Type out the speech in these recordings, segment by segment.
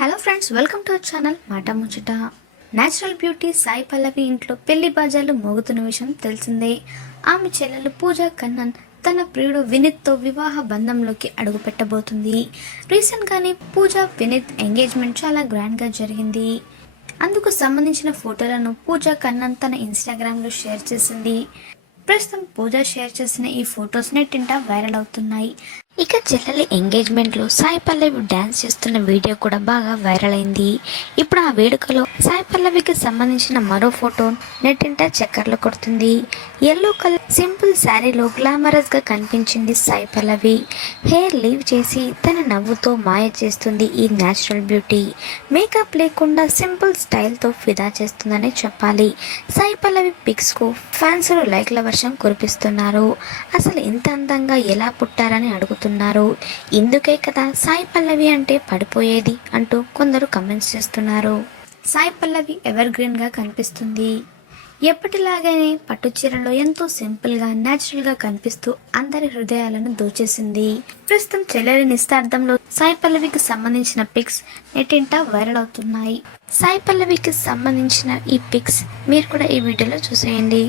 Hello friends, welcome to our channel మాట ముచ్చట. Natural beauty Sai Pallavi ఇంట్లో పెళ్లి బాజాలు మోగుతున్న విషయం తెలిసిందే. ఆమె చెల్లెలు పూజా కన్నన్ తన ప్రియుడు వినీత్తో వివాహ బంధంలోకి అడుగు పెట్టబోతుంది. రీసెంట్గానే పూజా వినీత్ ఎంగేజ్మెంట్ చాలా గ్రాండ్గా జరిగింది. అందుకు సంబంధించిన ఫోటోలను పూజా కన్నన్ తన ఇన్స్టాగ్రామ్లో షేర్ చేసింది. ప్రస్తుతం పూజ షేర్ చేసిన ఈ ఫొటోస్ నెట్టింట వైరల్ అవుతున్నాయి. ఇక చెల్లెలి ఎంగేజ్మెంట్లో సాయి పల్లవి డ్యాన్స్ చేస్తున్న వీడియో కూడా బాగా వైరల్ అయింది. ఇప్పుడు ఆ వేడుకలో సాయి పల్లవికి సంబంధించిన మరో ఫోటో నెట్టింట చక్కర్లు కొడుతుంది. ఎల్లో కలర్ సింపుల్ శారీలో గ్లామరస్ గా కనిపించింది సాయి పల్లవి. హెయిర్ లీవ్ చేసి తన నవ్వుతో మాయ చేస్తుంది ఈ న్యాచురల్ బ్యూటీ. మేకప్ లేకుండా సింపుల్ స్టైల్తో ఫిదా చేస్తుందని చెప్పాలి. సాయి పల్లవి పిక్స్ కు ఫ్యాన్స్ లైక్ల వర్షం కురిపిస్తున్నారు. అసలు ఇంత అందంగా ఎలా పుట్టారని అడుగుతున్నారు. ఇందుకే కదా సాయి పల్లవి అంటే పడిపోయేది అంటూ కొందరు కమెంట్స్ చేస్తున్నారు. సాయి పల్లవి ఎవర్ గ్రీన్ గా కనిపిస్తుంది. ఎప్పటిలాగానే పట్టు చీరలో ఎంతో సింపుల్ గా న్యాచురల్ గా కనిపిస్తూ అందరి హృదయాలను దోచేసింది. ప్రస్తుతం చెల్లెలి నిస్తార్థంలో సాయి పల్లవికి సంబంధించిన పిక్స్ నెట్టింట వైరల్ అవుతున్నాయి. సాయి పల్లవికి సంబంధించిన ఈ పిక్స్ మీరు కూడా ఈ వీడియోలో చూసేయండి.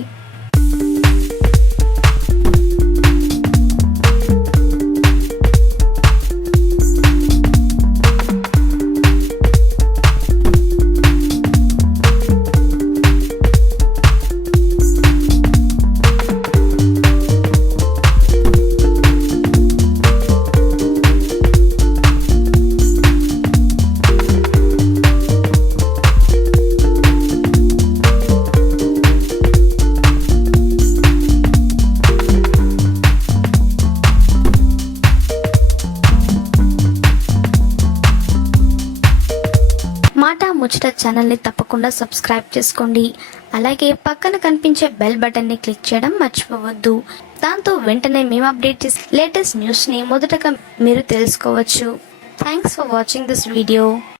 మాట ముచ్చట ఛానల్ని తప్పకుండా సబ్స్క్రైబ్ చేసుకోండి. అలాగే పక్కన కనిపించే బెల్ బటన్ని క్లిక్ చేయడం మర్చిపోవద్దు. దాంతో వెంటనే మేము అప్డేట్ చేసే లేటెస్ట్ న్యూస్ని మొదటగా మీరు తెలుసుకోవచ్చు. Thanks for watching this video.